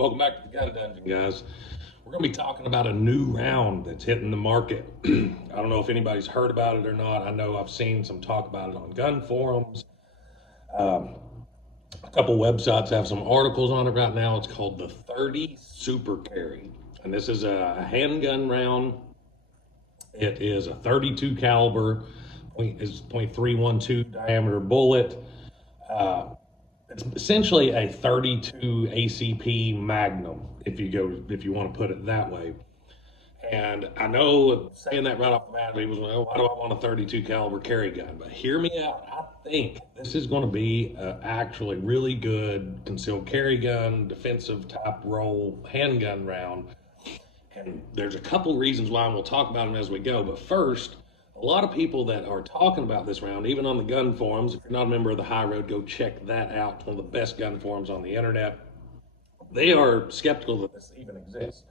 Welcome back to the Gun Dungeon, guys. We're going to be talking about a new round that's hitting the market. I don't know if anybody's heard about it or not. I know I've seen some talk about it on gun forums. A couple websites have some articles on it right now. It's called the 30 Super Carry, and this is a handgun round. It is a 32 caliber, is .312 diameter bullet. It's essentially a 32 ACP Magnum, if you want to put it that way. And I know saying that right off the bat, people was, well, why do I want a 32 caliber carry gun? But hear me out. I think this is going to be actually really good concealed carry gun, defensive type role handgun round. And there's a couple reasons why, and we'll talk about them as we go. But first, a lot of people that are talking about this round, even on the gun forums, if you're not a member of the High Road, go check that out. It's one of the best gun forums on the internet. They are skeptical that this even exists.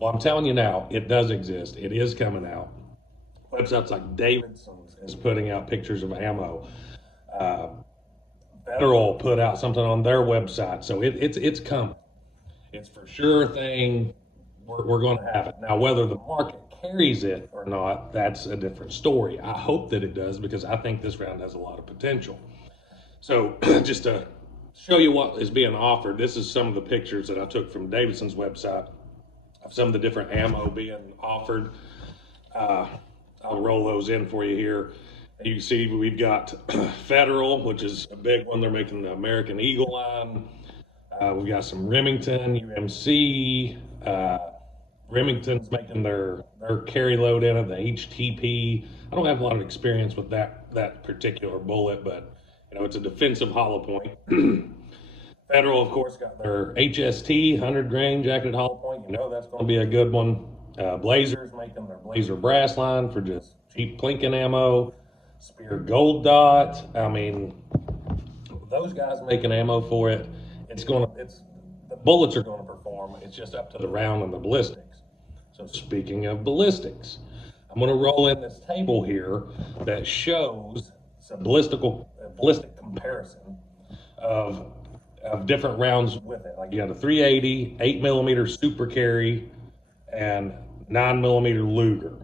Well, I'm telling you now, it does exist. It is coming out. Websites like Davidson's is putting out pictures of ammo. Federal put out something on their website. So it's coming. It's for sure a thing. We're going to have it. Now, whether the market carries it or not, that's a different story. I hope that it does because I think this round has a lot of potential. So just to show you what is being offered, this is some of the pictures that I took from Davidson's website of some of the different ammo being offered. I'll roll those in for you here. You can see we've got Federal, which is a big one. They're making the American Eagle line. We've got some Remington, UMC. Remington's making their carry load in it, the HTP. I don't have a lot of experience with that particular bullet, but it's a defensive hollow point. Federal, of course, got their HST 100 grain jacketed hollow point. That's going to be a good one. Blazer's making their Blazer brass line for just cheap plinking ammo. Spear Gold Dot. I mean, those guys making ammo for it. The bullets are going to perform. It's just up to the round and the ballistics. So speaking of ballistics, I'm going to roll in this table here that shows some ballistic comparison of different rounds with it. Like you got a 380, 8mm super carry, and 9mm Luger.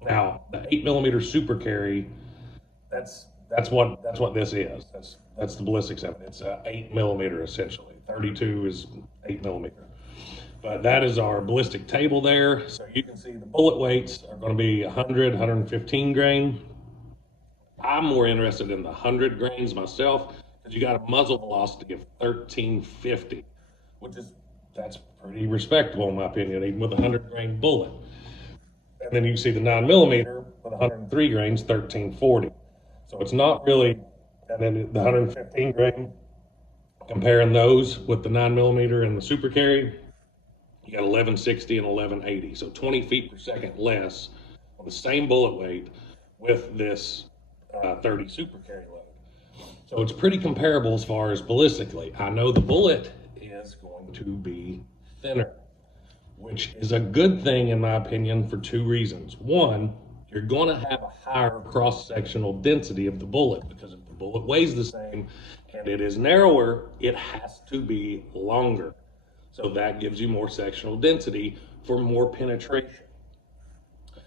Now the 8mm super carry, that's what this is. That's the ballistics of it. It's 8mm essentially. 32 is 8mm. But that is our ballistic table there. So you can see the bullet weights are going to be 100, 115 grain. I'm more interested in the 100 grains myself because you got a muzzle velocity of 1350, that's pretty respectable in my opinion, even with a 100 grain bullet. And then you can see the 9mm with 103 grains, 1340. So it's not really, and then the 115 grain, comparing those with the 9mm and the super carry, you got 1160 and 1180. So 20 feet per second less on the same bullet weight with this 30 super carry load. So it's pretty comparable as far as ballistically. I know the bullet is going to be thinner, which is a good thing in my opinion for two reasons. One, you're going to have a higher cross-sectional density of the bullet because if the bullet weighs the same and it is narrower, it has to be longer. So that gives you more sectional density for more penetration.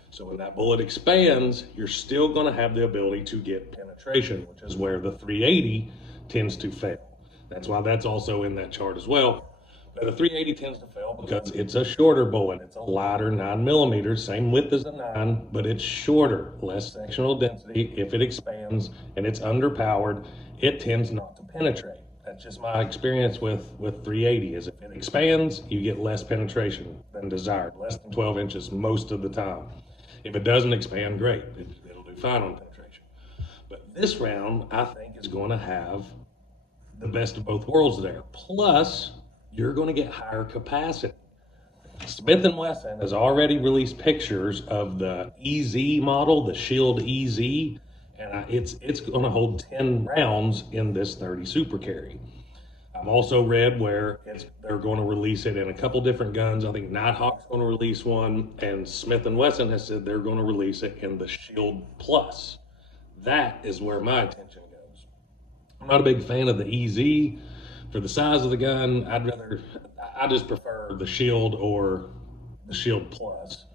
So when that bullet expands, you're still going to have the ability to get penetration, which is where the 380 tends to fail. That's why that's also in that chart as well. But the 380 tends to fail because it's a shorter bullet. It's a lighter 9mm, same width as the 9, but it's shorter, less sectional density. If it expands and it's underpowered, it tends not to penetrate. That's just my experience with 380 is if it expands, you get less penetration than desired, less than 12 inches most of the time. If it doesn't expand, great. It'll do fine on penetration. But this round, I think, is going to have the best of both worlds there. Plus, you're going to get higher capacity. Smith & Wesson has already released pictures of the EZ model, the Shield EZ, and it's going to hold 10 rounds in this 30 super carry. I've also read where they're going to release it in a couple different guns. I think Nighthawk's going to release one, and Smith & Wesson has said they're going to release it in the Shield Plus. That is where my attention goes. I'm not a big fan of the EZ, For the size of the gun, I just prefer the Shield or the Shield Plus.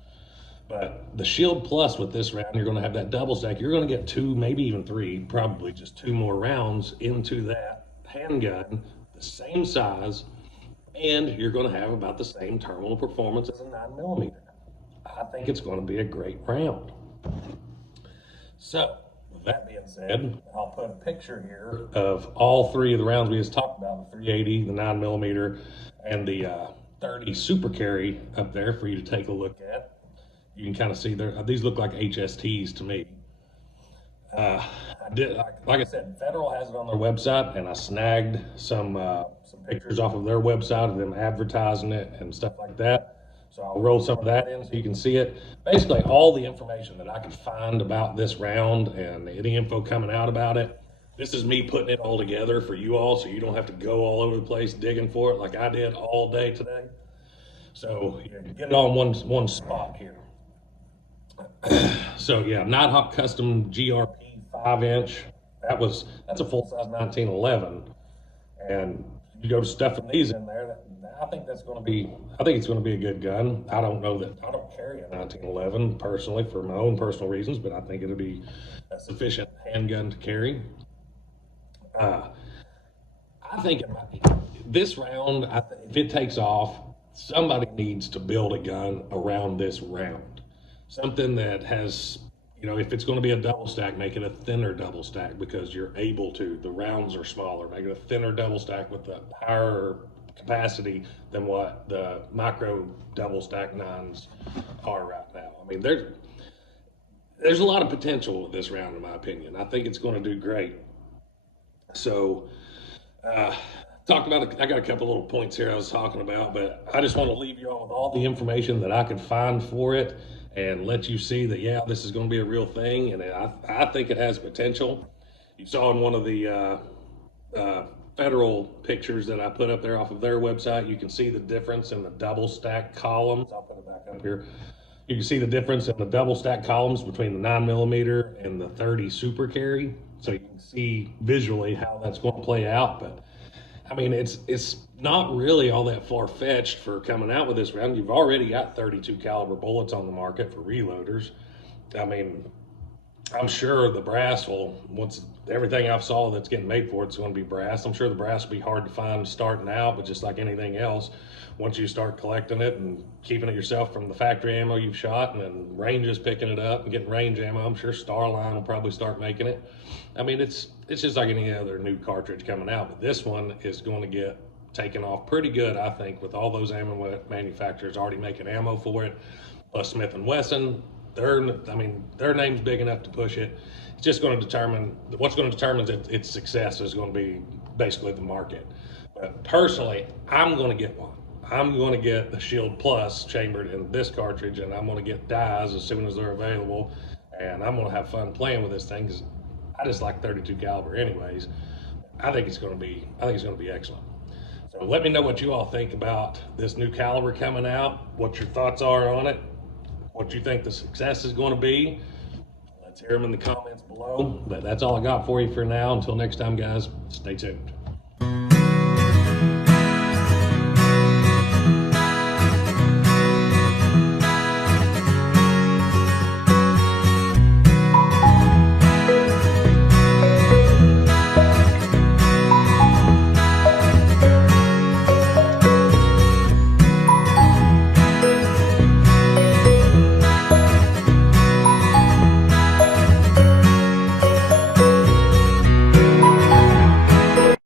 But the Shield Plus with this round, you're going to have that double stack. You're going to get two, maybe even three, probably just two more rounds into that handgun, the same size, and you're going to have about the same terminal performance as a 9mm. I think it's going to be a great round. So, with that being said, I'll put a picture here of all three of the rounds we just talked about, the 380, the 9mm, and the 30 Super Carry up there for you to take a look at. You can kind of see these look like HSTs to me. I did, like I said, Federal has it on their website, and I snagged some pictures off of their website of them advertising it and stuff like that. So I'll roll some of that in so you can see it. Basically, all the information that I could find about this round and any info coming out about it. This is me putting it all together for you all, so you don't have to go all over the place digging for it like I did all day today. So you get it all in one spot here. So yeah, Nighthawk Custom GRP 5-inch. That's a full size 1911, and you go to stuffing these in there. I think it's going to be a good gun. I don't carry a 1911 personally for my own personal reasons, but I think it'll be a sufficient handgun to carry. I think this round, if it takes off, somebody needs to build a gun around this round. Something that has, if it's going to be a double stack, make it a thinner double stack because you're able to. The rounds are smaller. Make it a thinner double stack with the power capacity than what the micro double stack 9s are right now. I mean, there's a lot of potential with this round, in my opinion. I think it's going to do great. So, I got a couple little points here I was talking about, but I just want to leave you all with all the information that I could find for it and let you see that, yeah, this is going to be a real thing, and I think it has potential. You saw in one of the Federal pictures that I put up there off of their website, you can see the difference in the double stack columns. I'll put it back up here. You can see the difference in the double stack columns between the 9mm and the 30 Super Carry. So you can see visually how that's going to play out. But I mean, it's not really all that far-fetched for coming out with this round. You've already got 32 caliber bullets on the market for reloaders. I mean, I'm sure the brass once everything I've saw that's getting made for it's going to be brass. I'm sure the brass will be hard to find starting out, but just like anything else, once you start collecting it and keeping it yourself from the factory ammo you've shot, and then Range is picking it up and getting Range ammo, I'm sure Starline will probably start making it. I mean, it's just like any other new cartridge coming out, but this one is going to get taken off pretty good, I think, with all those ammo manufacturers already making ammo for it, plus Smith & Wesson. Their name's big enough to push it. It's just going to determine its success is going to be basically the market. But personally, I'm going to get one. I'm going to get the Shield Plus chambered in this cartridge, and I'm going to get dies as soon as they're available. And I'm going to have fun playing with this thing because I just like 32 caliber, anyways. I think it's going to be excellent. So let me know what you all think about this new caliber coming out. What your thoughts are on it. What you think the success is going to be. Let's hear them in the comments below. But that's all I got for you for now. Until next time, guys, stay tuned.